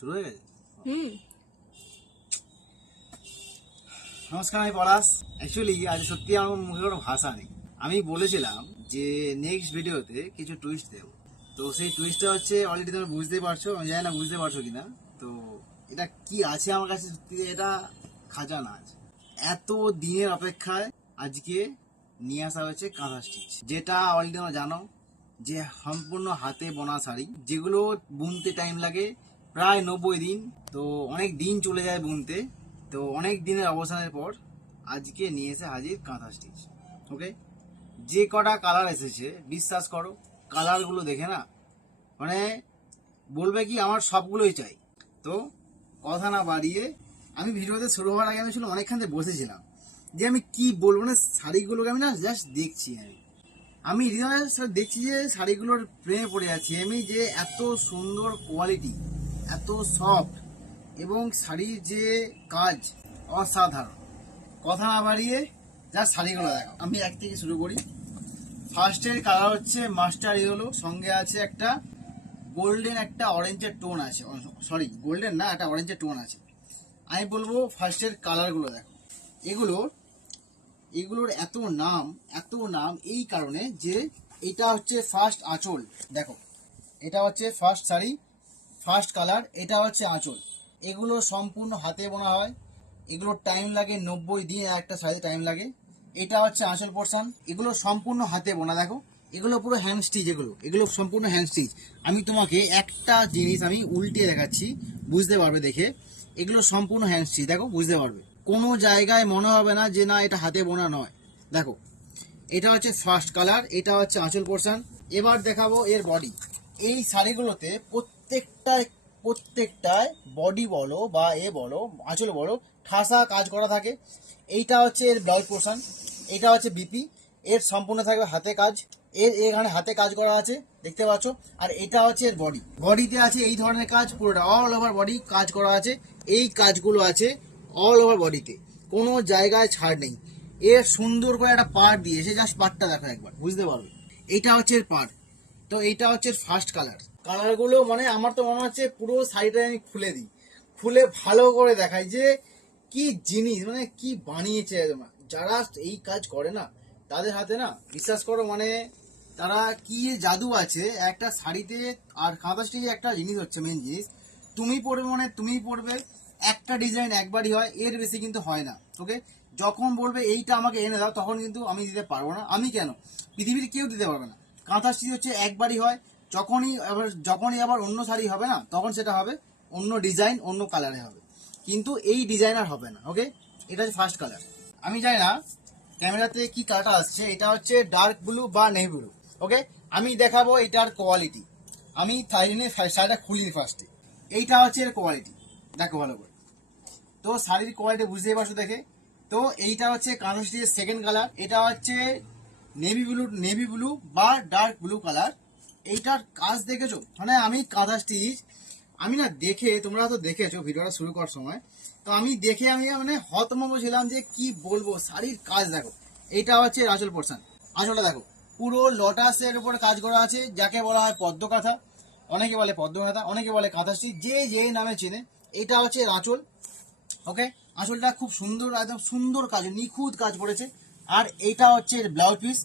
শুরু হয়ে গেছে। হুম। নমস্কার, আমি পলাশ। অ্যাকচুয়ালি আজ সত্যি আমার মুখে কোনো ভাষা নেই। আমি বলেছিলাম যে নেক্সট ভিডিওতে কিছু টুইস্ট দেবো, তো সেই টুইস্টটা হচ্ছে অলরেডি তুমি বুঝতেই পারছো। আমি জানি না বুঝতে পারছো কিনা। তো এটা কি আছে আমার কাছে, সত্যি এটা খাজানা আছে। এত দিনের অপেক্ষায় আজকে নিয়ে আসা হয়েছে কাঁথা স্টিচ, যেটা অলরেডি তোমরা জানো যে সম্পূর্ণ হাতে বোনা শাড়ি, যেগুলো বুনতে টাইম লাগে প্রায় 90 দিন। তো অনেক দিন চলে যায় বুনতে। তো অনেক দিনের অবসানের পর আজকে নিয়ে এসে হাজির কাঁথা স্টিচ। ওকে, যে কটা কালার এসেছে বিশ্বাস করো, কালারগুলো দেখে না মানে বলবে কি আমার সবগুলোই চাই। তো কথা না বাড়িয়ে আমি ভিডিওতে শুরু হওয়ার আগে আমি ছিল অনেকক্ষণ থেকে বসেছিলাম যে আমি কি বলবো, না শাড়িগুলোকে আমি না জাস্ট দেখছি। আমি হৃদয়ের সাথে দেখছি যে শাড়িগুলোর প্রেমে পড়ে আছি আমি, যে এত সুন্দর কোয়ালিটি, এত সফট, এবং শাড়ির যে কাজ অসাধারণ। কথা না বাড়িয়ে যা শাড়িগুলো দেখো, আমি এক থেকে শুরু করি। ফার্স্টের কালার হচ্ছে মাস্টার ইয়েলো, সঙ্গে আছে একটা গোল্ডেন, একটা অরেঞ্জের টোন আছে। সরি, গোল্ডেন না, একটা অরেঞ্জের টোন আছে। আমি বলবো ফার্স্টের কালারগুলো দেখো। এগুলোর এত নাম এই কারণে যে এটা হচ্ছে ফার্স্ট আঁচল। দেখো, এটা হচ্ছে ফার্স্ট শাড়ি, ফার্স্ট কালার, এটা হচ্ছে আঁচল। এগুলো সম্পূর্ণ হাতে বোনা হয়। এগুলোর টাইম লাগে 90 দিন, একটা শাড়িতে টাইম লাগে। এটা হচ্ছে আঁচল পোর্শন, এগুলো সম্পূর্ণ হাতে বোনা। দেখো, এগুলো পুরো হ্যান্ড স্টিচ, এগুলো সম্পূর্ণ হ্যান্ড স্টিচ। আমি তোমাকে একটা জিনিস আমি উল্টে দেখাচ্ছি, বুঝতে পারবে দেখে। এগুলো সম্পূর্ণ হ্যান্ড স্টিচ, দেখো বুঝতে পারবে। কোনো জায়গায় মনে হবে না যে না এটা হাতে বোনা নয়। দেখো, এটা হচ্ছে ফার্স্ট কালার, এটা হচ্ছে আঁচল পোর্শন। এবার দেখাবো এর বডি। এই শাড়িগুলোতে প্রত্যেকটায় বডি বলো বা বলো, আঁচল বলো, ঠাসা কাজ করা থাকে। এইটা হচ্ছে এর ব্লাউজ পোর্শন, এটা হচ্ছে বিপি। এর সম্পূর্ণ থাকবে হাতে কাজ, এখানে হাতে কাজ করা আছে, দেখতে পাচ্ছ। আর এটা হচ্ছে এর বডি, বডিতে আছে এই ধরনের কাজ, পুরোটা অল ওভার বডি কাজ করা আছে। এই কাজগুলো আছে অল ওভার বডিতে, কোনো জায়গায় ছাড় নেই। এর সুন্দর করে একটা পার্ট দিয়েছে, জাস্ট পার্টটা দেখো একবার, বুঝতে পারবে। এটা হচ্ছে এর পার্ট। তো এইটা হচ্ছে ফার্স্ট কালার। কালারগুলো মানে আমার তো মনে হচ্ছে পুরো শাড়িটা আমি খুলে দিই, খুলে ভালো করে দেখাই যে কি জিনিস, মানে কি বানিয়েছে। যারা এই কাজ করে না তাদের হাতে না বিশ্বাস করো, মানে তারা কি জাদু আছে একটা শাড়িতে। আর কাঁথা স্টিচে একটা জিনিস হচ্ছে মেন জিনিস, তুমি পরবে মানে তুমি পরবে, একটা ডিজাইন একবারই হয়, এর বেশি কিন্তু হয় না। ওকে, যখন বলবে এইটা আমাকে এনে দাও, তখন কিন্তু আমি দিতে পারবো না। আমি কেন, পৃথিবীর কেউ দিতে পারবে না। কাঁথা স্টিচ হচ্ছে একবারই হয়, যখনই আবার অন্য শাড়ি হবে না, তখন সেটা হবে অন্য ডিজাইন, অন্য কালারে হবে, কিন্তু এই ডিজাইন আর হবে না। ওকে, এটা হচ্ছে ফার্স্ট কালার। আমি জানি না ক্যামেরাতে কি কালারটা আসছে, এটা হচ্ছে ডার্ক ব্লু বা নেভি ব্লু। ওকে, আমি দেখাবো এটার কোয়ালিটি। আমি শাড়িটা খুলিনি ফার্স্টে। এইটা হচ্ছে এর কোয়ালিটি, দেখো ভালো করে। তো শাড়ির কোয়ালিটি বুঝতেই পারছো দেখে। তো এইটা হচ্ছে কাঁথা স্টিচের সেকেন্ড কালার, এটা হচ্ছে নেভি ব্লু বা ডার্ক ব্লু কালার। এইটার কাজ দেখেছো, মানে আমি কাঁথা স্টিচ আমি না দেখে, তোমরা তো দেখেছো ভিডিওটা শুরু করার সময়, তো আমি দেখে আমি মানে হতভম্ব ছিলাম যে কি বলবো। শাড়ির কাজ দেখো, এইটা হচ্ছে আঁচল পোর্শন। আঁচলটা দেখো, পুরো লটাসের উপরে কাজ করা আছে, যাকে বলা হয় পদ্ম কাঁথা। অনেকে বলে পদ্ম কাঁথা, অনেকে বলে কাঁথা স্টিচ, যে নামে চেনে। এটা হচ্ছে আঁচল। ওকে, আঁচলটা খুব সুন্দর, একদম সুন্দর কাজ, নিখুঁত কাজ করেছে। আর এইটা হচ্ছে ব্লাউজ পিস।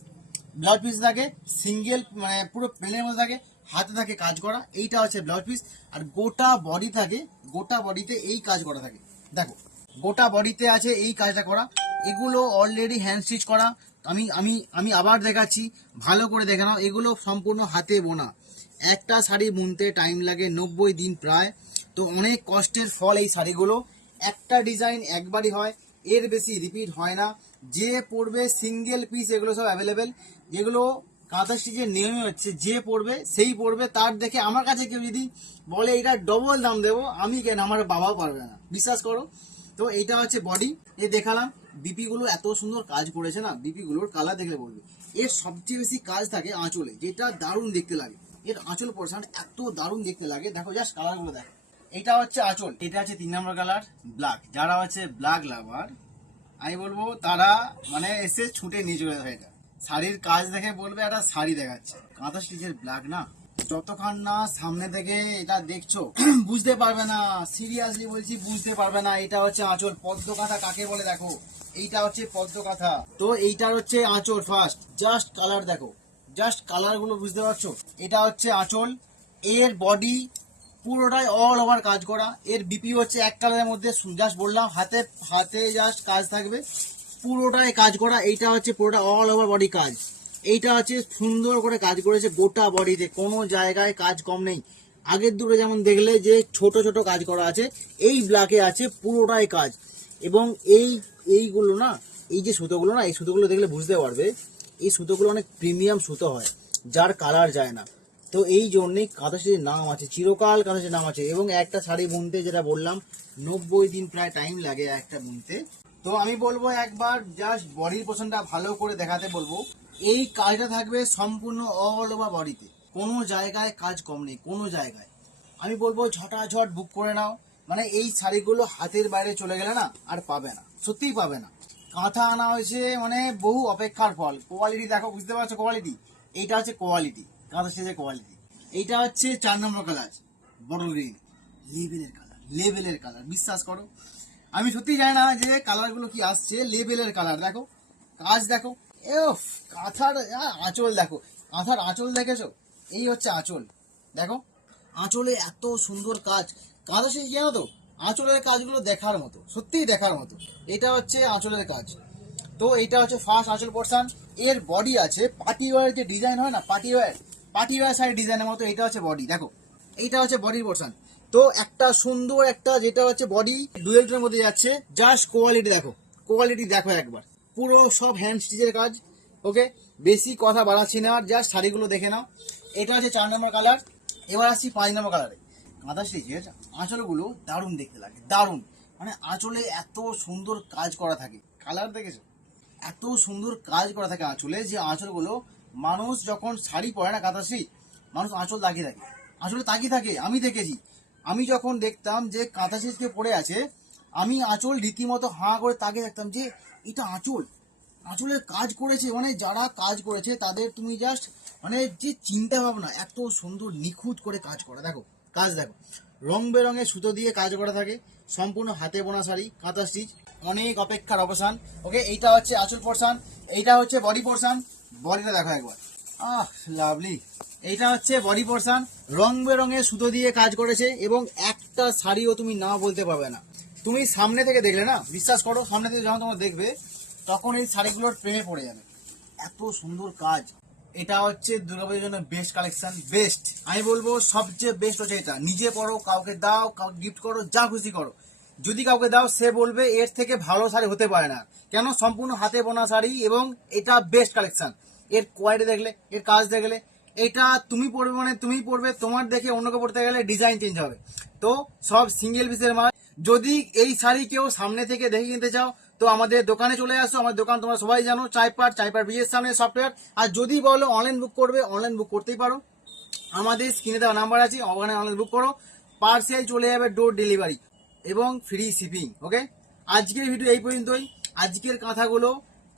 ব্লাউজ পিস থাকে সিঙ্গেল, মানে পুরো প্লেনের মধ্যে থাকে, হাতে থাকে কাজ করা। এইটা হচ্ছে ব্লাউজ পিস। আর গোটা বডি থাকে, গোটা বডিতে এই কাজ করা থাকে। দেখো, গোটা বডিতে আছে এই কাজটা করা। এগুলো অলরেডি হ্যান্ড স্টিচ করা। আমি আমি আমি আবার দেখাচ্ছি, ভালো করে দেখে নাও। এগুলো সম্পূর্ণ হাতে বোনা। একটা শাড়ি বুনতে টাইম লাগে 90 দিন প্রায়। তো অনেক কষ্টের ফল এই শাড়িগুলো। একটা ডিজাইন একবারই হয়, এর বেশি রিপিট হয় না। যে পড়বে সিঙ্গেল পিস, এগুলো সব অ্যাভেলেবেল। যেগুলো কাঁথা স্টিচের নিয়মে হচ্ছে যে পড়বে সেই পড়বে। তার দেখে আমার কাছে কেউ যদি বলে এটা ডবল দাম দেবো, আমি কেন, আমার বাবাও পারবে না, বিশ্বাস করো। তো এইটা হচ্ছে বডি, এই দেখালাম। বিপি গুলো এত সুন্দর কাজ করেছে না, বিপি গুলোর কালার দেখলে বলবে। এর সবচেয়ে বেশি কাজ থাকে আঁচলে, যেটা দারুণ দেখতে লাগে। এর আঁচল পোর্শন এত দারুণ দেখতে লাগে, দেখো জাস্ট কালার গুলো দেখো। এটা হচ্ছে আঁচল, এটা হচ্ছে 3 নম্বর কালার ব্ল্যাক। যারা হচ্ছে ব্ল্যাক লাভার, আমি বলবো তারা মানে এসে ছুটে নিয়ে চলে যাবে। এটা শাড়ির কাজ দেখে বলবে একটা শাড়ি দেখাচ্ছে, কাঁথা স্টিচের ব্ল্যাক না, যতক্ষণ না সামনে থেকে এটা দেখছো বুঝতে পারবে না, সিরিয়াসলি বলছি বুঝতে পারবে না। এটা হচ্ছে আঁচল। পদ্ম কাঁথা কাকে বলে দেখো, এইটা হচ্ছে পদ্ম কাঁথা। তো এইটার হচ্ছে আঁচল। ফার্স্ট জাস্ট কালার দেখো, জাস্ট কালার গুলো বুঝতে পারছো। এটা হচ্ছে আঁচল। এর বডি পুরোটাই অল ওভার কাজ করা। এর বিপি হচ্ছে এক কালারের মধ্যে, জাস্ট বললাম হাতে হাতে জাস্ট কাজ থাকবে, পুরোটাই কাজ করা। এইটা হচ্ছে পুরোটা অল ওভার বডি কাজ। এইটা হচ্ছে সুন্দর করে কাজ করেছে গোটা বডিতে, কোনো জায়গায় কাজ কম নেই। আগের দুটো যেমন দেখলে যে ছোট ছোট কাজ করা আছে, এই ব্ল্যাকে আছে পুরোটাই কাজ। এবং এইগুলো না, এই যে সুতোগুলো না, এই সুতোগুলো দেখলে বুঝতে পারবে এই সুতোগুলো অনেক প্রিমিয়াম সুতো হয়, যার কালার যায় না। তো এই জন্যই কাঁথা স্টিচের নাম আছে, চিরকাল কাঁথা স্টিচের নাম আছে। এবং একটা শাড়ি বুনতে যেটা বললাম 90 দিন প্রায় টাইম লাগে একটা বুনতে। তো আমি বলবো একবার জাস্ট বডির পোর্শনটা ভালো করে দেখাতে বলবো। এই কাজটা থাকবে সম্পূর্ণ অল ওভার বডিতে, কোনো জায়গায় কাজ কম নেই, কোনো জায়গায়। আমি বলবো ঝটাঝট বুক করে নাও। মানে এই শাড়িগুলো হাতের বাইরে চলে গেলে না আর পাবে না, সত্যিই পাবে না। কাঁথা আনা হয়েছে মানে বহু অপেক্ষার ফল। কোয়ালিটি দেখো, বুঝতে পারছো কোয়ালিটি। এইটা হচ্ছে কোয়ালিটি, কাঁথা স্টিচের কোয়ালিটি। এইটা হচ্ছে 4 নম্বর কালার, বড় গ্রিন, লেভেলের কালার, লেভেলের কালার, বিশ্বাস করো। আমি সত্যি জানি না যে কালারগুলো কি আসছে, লেভেলের কালার দেখো, কাজ দেখো। এফ, কাঁথার আঁচল দেখো, কাঁথার আঁচল দেখেছো? এই হচ্ছে আঁচল দেখো, আঁচলে এত সুন্দর কাজ। কাঁথা স্টিচ জানো তো, আঁচলের কাজগুলো দেখার মতো, সত্যিই দেখার মতো। এটা হচ্ছে আঁচলের কাজ। তো এইটা হচ্ছে ফার্স্ট আঁচল পোর্শন। এর বডি আছে পার্টি ওয়্যার যে ডিজাইন হয় না, পার্টি ওয়্যার শাড়ি ডিজাইনের মতো। এটা হচ্ছে বডি দেখো, এইটা হচ্ছে বডির পোর্শন। তো একটা সুন্দর একটা যেটা হচ্ছে বডি ডুয়েল টোনের মধ্যে যাচ্ছে। জাস্ট কোয়ালিটি দেখো, কোয়ালিটি দেখো একবার, পুরো সব হ্যান্ড স্টিচের কাজ। ওকে, বেশি কথা বাড়াচ্ছি না, জাস্ট শাড়িগুলো দেখে নাও। এটা হচ্ছে 4 নম্বর কালার। এবার আসছি 5 নম্বর কালারে। কাঁথা স্টিচের আঁচলগুলো দারুণ দেখতে লাগে, দারুণ। মানে আঁচলে এত সুন্দর কাজ করা থাকে, কালার দেখেছো? এত সুন্দর কাজ করা থাকে আঁচলে, যে আঁচলগুলো মানুষ যখন শাড়ি পরে না কাঁথা স্টিচ, মানুষ আঁচল তাকিয়ে থাকে, আঁচলে তাকিয়ে থাকে। আমি দেখেছি, আমি যখন দেখতাম যে কাঁথা স্টিচ কেউ পরে আছে, আমি আঁচল রীতিমতো হাঁ করে তাকিয়ে দেখতাম যে এটা আঁচল, আঁচলের কাজ করেছে। মানে যারা কাজ করেছে তাদের তুমি জাস্ট মানে যে চিন্তা ভাবনা, এত সুন্দর নিখুঁত করে কাজ করা দেখো, কাজ দেখো। রং বেরঙের সুতো দিয়ে কাজ করা থাকে, সম্পূর্ণ হাতে বোনা শাড়ি, কাঁথা স্টিচ, অনেক অপেক্ষার অবসান। ওকে, এইটা হচ্ছে আঁচল পোর্শন। এইটা হচ্ছে বডি পোর্শন। বডিটা দেখো একবার, আহ লাভলি। এইটা হচ্ছে বডি পোর্শন, রং বেরঙের সুতো দিয়ে কাজ করেছে। এবং একটা শাড়িও তুমি না বলতে পারবে না। তুমি সামনে থেকে দেখলে না, বিশ্বাস করো, সামনে থেকে যখন তোমরা দেখবে তখন এই শাড়িগুলোর প্রেমে পড়ে যাবে, এত সুন্দর কাজ। এটা হচ্ছে দুর্গাপুজোর জন্য বেস্ট কালেকশন, বেস্ট। আমি বলবো সবচেয়ে বেস্ট হচ্ছে এটা। নিজে পরো, কাউকে দাও, কাউকে গিফট করো, যা খুশি করো। যদি কাউকে দাও সে বলবে এর থেকে ভালো শাড়ি হতে পারে না, কেন সম্পূর্ণ হাতে বোনা শাড়ি। এবং এটা বেস্ট কালেকশন। এর কোয়ালিটি দেখলে, এর কাজ দেখলে, এটা তুমি পরবে মানে তুমি পরবে, তোমার দেখে অন্যকে পড়তে গেলে ডিজাইন চেঞ্জ হবে। তো সব সিঙ্গেল পিসের মাল। যদি এই শাড়ি কেউ সামনে থেকে দেখে কিনতে চাও তো আমাদের দোকানে চলে আসো। আমার দোকান তোমরা সবাই জানো, চাইপার ব্রিজের সামনে সফটওয়্যার। আর যদি বলো অনলাইন বুক করবে, অনলাইন বুক করতেই পারো, আমাদের স্ক্রিনে দেওয়া নাম্বার আছে, ওখানে অনলাইন বুক করো, পার্সেল চলে যাবে ডোর ডেলিভারি এবং ফ্রি শিপিং। ওকে, আজকের ভিডিও এই পর্যন্তই। আজকের কাঁথাগুলো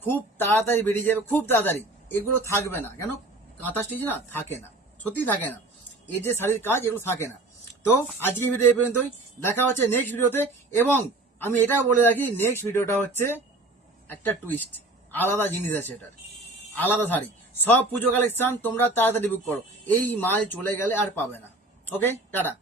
খুব তাড়াতাড়ি বেরিয়ে যাবে, খুব তাড়াতাড়ি। এগুলো থাকবে না, কেন কাঁথা স্টিচ না থাকে না, সত্যি থাকে না। এই যে শাড়ির কাজ এগুলো থাকে না। তো আজকের ভিডিও এই পর্যন্তই, দেখা হচ্ছে নেক্সট ভিডিওতে। এবং আমি এটা বলে রাখি, নেক্সট ভিডিওটা হচ্ছে একটা টুইস্ট, আলাদা জিনিস আছে এটার, আলাদা শাড়ি। সব পুজো কালেকশন তোমরা তাড়াতাড়ি বুক করো, এই মাল চলে গেলে আর পাবে না। ওকে, টাটা।